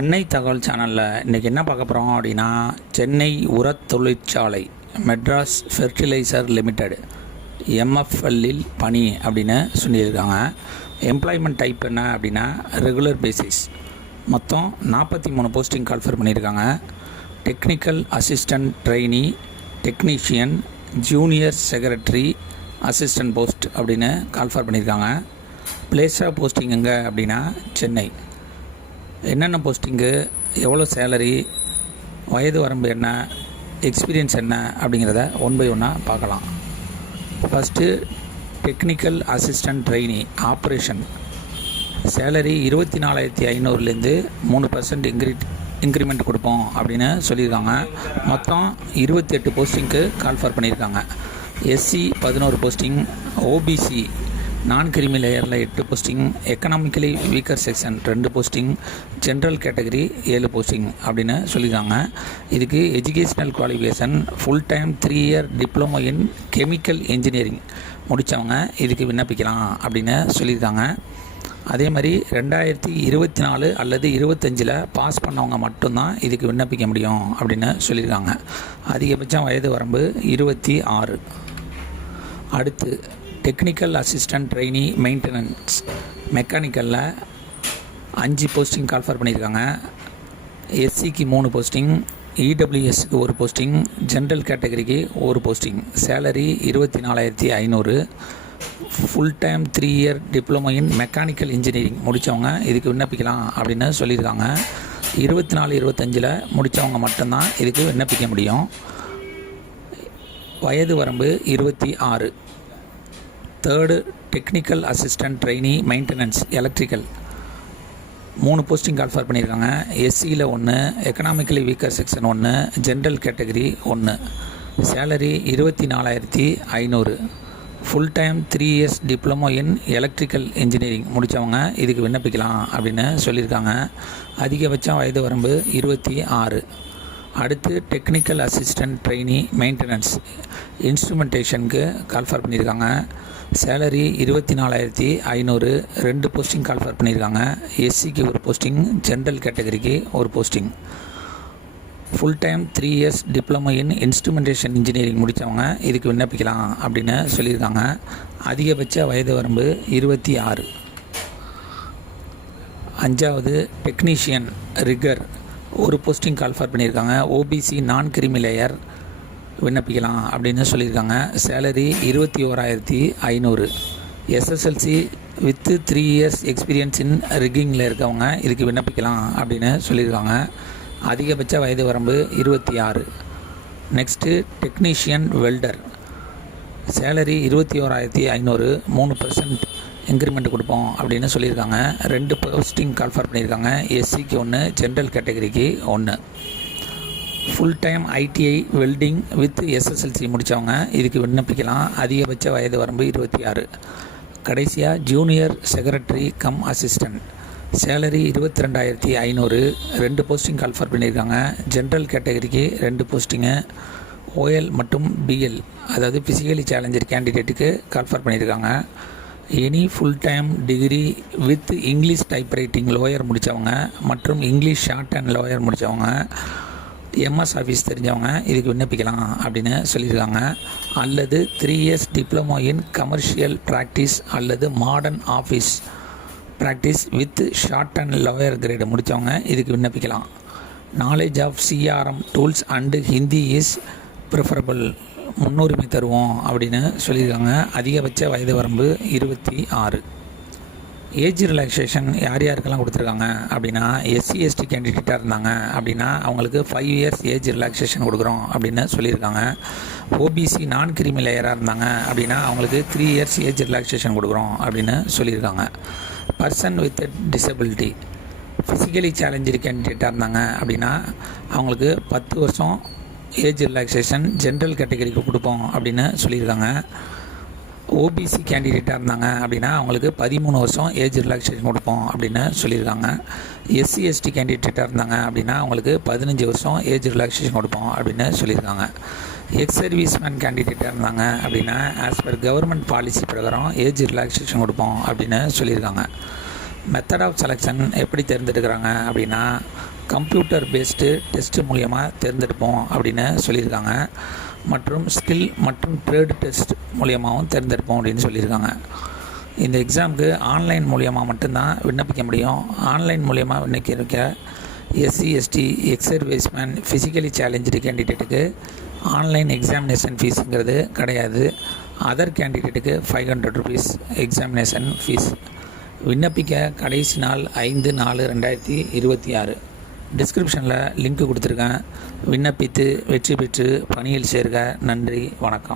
அன்னை தகவல் சேனலில் இன்றைக்கி என்ன பார்க்க போகிறோம் அப்படின்னா, சென்னை உரத் தொழிற்சாலை மெட்ராஸ் ஃபெர்டிலைசர் லிமிடெட் எம்எஃப்எல்லில் பணி அப்படின்னு சொல்லியிருக்காங்க. எம்ப்ளாய்மெண்ட் டைப் என்ன அப்படின்னா ரெகுலர் பேசிஸ். மொத்தம் 43 போஸ்டிங் கால்ஃபர் பண்ணியிருக்காங்க. Technical assistant trainee, technician, junior secretary, assistant post அப்படின்னு கால்ஃபர் பண்ணியிருக்காங்க. பிளேஸ் ஆஃப் போஸ்டிங் எங்கே அப்படின்னா சென்னை. என்னென்ன போஸ்டிங்கு, எவ்வளோ சேலரி, வயது வரம்பு என்ன, எக்ஸ்பீரியன்ஸ் என்ன அப்படிங்கிறத ஒன் பை ஒன்னாக பார்க்கலாம். First technical assistant trainee operation. Salary 24,500லேருந்து 3% இன்க்ரிமெண்ட் கொடுப்போம் அப்படின்னு சொல்லியிருக்காங்க. மொத்தம் 28 போஸ்டிங்க்கு கால்ஃபர் பண்ணியிருக்காங்க. SC 11 posting, OBC non creamy லேயரில் 8 posting, economically weaker section 2 posting, general category 7 posting அப்படின்னு சொல்லியிருக்காங்க. இதுக்கு educational qualification full time 3 year diploma in chemical engineering முடித்தவங்க இதுக்கு விண்ணப்பிக்கலாம் அப்படின்னு சொல்லியிருக்காங்க. அதே மாதிரி 2024 அல்லது 25 பாஸ் பண்ணவங்க மட்டும்தான் இதுக்கு விண்ணப்பிக்க முடியும் அப்படின்னு சொல்லியிருக்காங்க. அதிகபட்சம் வயது வரம்பு 26. அடுத்து டெக்னிக்கல் அசிஸ்டன்ட் ட்ரெயினி மெயின்டெனன்ஸ் மெக்கானிக்கலில் 5 போஸ்டிங் கால்ஃபர் பண்ணியிருக்காங்க. எஸ்சிக்கு 3 போஸ்டிங், இடபிள்யூஎஸ்க்கு 1 போஸ்டிங், ஜென்ரல் கேட்டகரிக்கு 1 posting. Salary 24,500. Full time 3 year diploma in mechanical engineering முடித்தவங்க இதுக்கு விண்ணப்பிக்கலாம் அப்படின்னு சொல்லியிருக்காங்க. 24-25 முடித்தவங்க மட்டும்தான் இதுக்கு விண்ணப்பிக்க முடியும். வயது வரம்பு 26. Third technical assistant trainee maintenance electrical 3 posting call for பண்ணியிருக்காங்க. எஸ்சியில் 1, economically weaker section 1, general category 1. Salary 24,500. Full time 3 years diploma இன் எலக்ட்ரிக்கல் இன்ஜினியரிங் முடித்தவங்க இதுக்கு விண்ணப்பிக்கலாம் அப்படின்னு சொல்லியிருக்காங்க. அதிகபட்சம் வயது வரம்பு 26. அடுத்து டெக்னிக்கல் அசிஸ்டன்ட் ட்ரெயினி மெயின்டெனன்ஸ் இன்ஸ்ட்ருமெண்டேஷனுக்கு கால்ஃபர் பண்ணியிருக்காங்க. சேலரி 24,500. 2 போஸ்டிங் கால்ஃபர் பண்ணியிருக்காங்க. எஸ்சிக்கு 1 போஸ்டிங், ஜென்ரல் கேட்டகரிக்கு 1 posting. Full time 3 years diploma in instrumentation engineering முடித்தவங்க இதுக்கு விண்ணப்பிக்கலாம் அப்படின்னு சொல்லியிருக்காங்க. அதிகபட்ச வயது வரம்பு 26. 5வது டெக்னீஷியன் ரிகர் 1 போஸ்டிங் கால்ஃபர் பண்ணியிருக்காங்க. ஓபிசி நான் கிரிமி லேயர் விண்ணப்பிக்கலாம் அப்படின்னு சொல்லியிருக்காங்க. Salary 21,500. SSLC with 3 years experience in ரிக்கிங்கில் இருக்கவங்க இதுக்கு விண்ணப்பிக்கலாம் அப்படின்னு சொல்லியிருக்காங்க. அதிகபட்ச வயது வரம்பு 26. Next technician welder. Salary 21,500. 3% increment கொடுப்போம் அப்படின்னு சொல்லியிருக்காங்க. 2 போஸ்டிங் கால்ஃபர் பண்ணியிருக்காங்க. எஸ்சிக்கு 1, ஜென்ரல் கேட்டகரிக்கு 1. Full time ITI welding with SSLC முடித்தவங்க இதுக்கு விண்ணப்பிக்கலாம். அதிகபட்ச வயது வரம்பு 26. கடைசியாக junior secretary come assistant. Salary 22,500. 2 posting call for பண்ணியிருக்காங்க. ஜென்ரல் கேட்டகரிக்கு 2 போஸ்டிங்கு. ஓஎல் மற்றும் பிஎல் அதாவது ஃபிசிக்கலி சேலஞ்சர் கேண்டிடேட்டுக்கு கால்ஃபர் பண்ணியிருக்காங்க. Any full time degree with English type writing lower முடித்தவங்க மற்றும் இங்கிலீஷ் ஷார்ட் அண்ட் லோயர் முடித்தவங்க, எம்எஸ் ஆஃபீஸ் தெரிஞ்சவங்க இதுக்கு விண்ணப்பிக்கலாம் அப்படின்னு சொல்லியிருக்காங்க. அல்லது 3 இயர்ஸ் டிப்ளமோ இன் கமர்ஷியல் ப்ராக்டிஸ் அல்லது modern office practice with short and lower grade முடித்தவங்க இதுக்கு விண்ணப்பிக்கலாம். Knowledge of CRM tools and Hindi is preferable, முன்னுரிமை தருவோம் அப்படின்னு சொல்லியிருக்காங்க. அதிகபட்ச வயது வரம்பு 26. ஏஜ் ரிலாக்ஸேஷன் யார் யாருக்கெல்லாம் கொடுத்துருக்காங்க அப்படின்னா, எஸ்சி எஸ்டி கேண்டிடேட்டாக இருந்தாங்க அப்படின்னா அவங்களுக்கு 5 இயர்ஸ் ஏஜ் ரிலாக்ஸேஷன் கொடுக்குறோம் அப்படின்னு சொல்லியிருக்காங்க. ஓபிசி நான் கிரிமி லேயராக இருந்தாங்க அப்படின்னா அவங்களுக்கு 3 இயர்ஸ் ஏஜ் ரிலாக்ஸேஷன் கொடுக்குறோம் அப்படின்னு சொல்லியிருக்காங்க. Person with disability physically challenged கேண்டிடேட்டாக இருந்தாங்க அப்படின்னா அவங்களுக்கு 10 வருஷம் ஏஜ் ரிலாக்ஸேஷன் ஜென்ரல் கேட்டகரிக்கு கொடுப்போம் அப்படின்னு சொல்லியிருக்காங்க. ஓபிசி கேண்டிடேட்டாக இருந்தாங்க அப்படின்னா அவங்களுக்கு 13 வருஷம் ஏஜ் ரிலாக்ஸேஷன் கொடுப்போம் அப்படின்னு சொல்லியிருக்காங்க. எஸ்சி எஸ்டி கேண்டிடேட்டாக இருந்தாங்க அப்படின்னா அவங்களுக்கு 15 வருஷம் ஏஜ் ரிலாக்ஸேஷன் கொடுப்போம் அப்படின்னு சொல்லியிருக்காங்க. எக்ஸ் சர்வீஸ்மேன் கேண்டிடேட்டாக இருந்தாங்க அப்படின்னா ஆஸ் பர் கவர்மெண்ட் பாலிசி பிரகாரம் ஏஜ் ரிலாக்ஸேஷன் கொடுப்போம் அப்படின்னு சொல்லியிருக்காங்க. மெத்தட் ஆஃப் செலெக்ஷன் எப்படி தேர்ந்தெடுக்கிறாங்க அப்படின்னா, கம்ப்யூட்டர் பேஸ்டு டெஸ்ட்டு மூலியமாக தேர்ந்தெடுப்போம் அப்படின்னு சொல்லியிருக்காங்க. மற்றும் ஸ்கில் மற்றும் ட்ரேடு டெஸ்ட் மூலியமாகவும் தேர்ந்தெடுப்போம் அப்படின்னு சொல்லியிருக்காங்க. இந்த எக்ஸாமுக்கு ஆன்லைன் மூலியமாக மட்டும்தான் விண்ணப்பிக்க முடியும். ஆன்லைன் மூலியமாக விண்ணப்பிக்க SC ST ex serviceman physically challenged கேண்டிடேட்டுக்கு ஆன்லைன் எக்ஸாமினேஷன் ஃபீஸுங்கிறது கிடையாது. அதர் கேண்டிடேட்டுக்கு 500 rupees எக்ஸாமினேஷன் ஃபீஸ். விண்ணப்பிக்க கடைசி நாள் 5/4/2026. டிஸ்கிரிப்ஷனில் லிங்க் கொடுத்துருக்கேன். விண்ணப்பித்து வெற்றி பெற்று பணியில் சேர்க. நன்றி, வணக்கம்.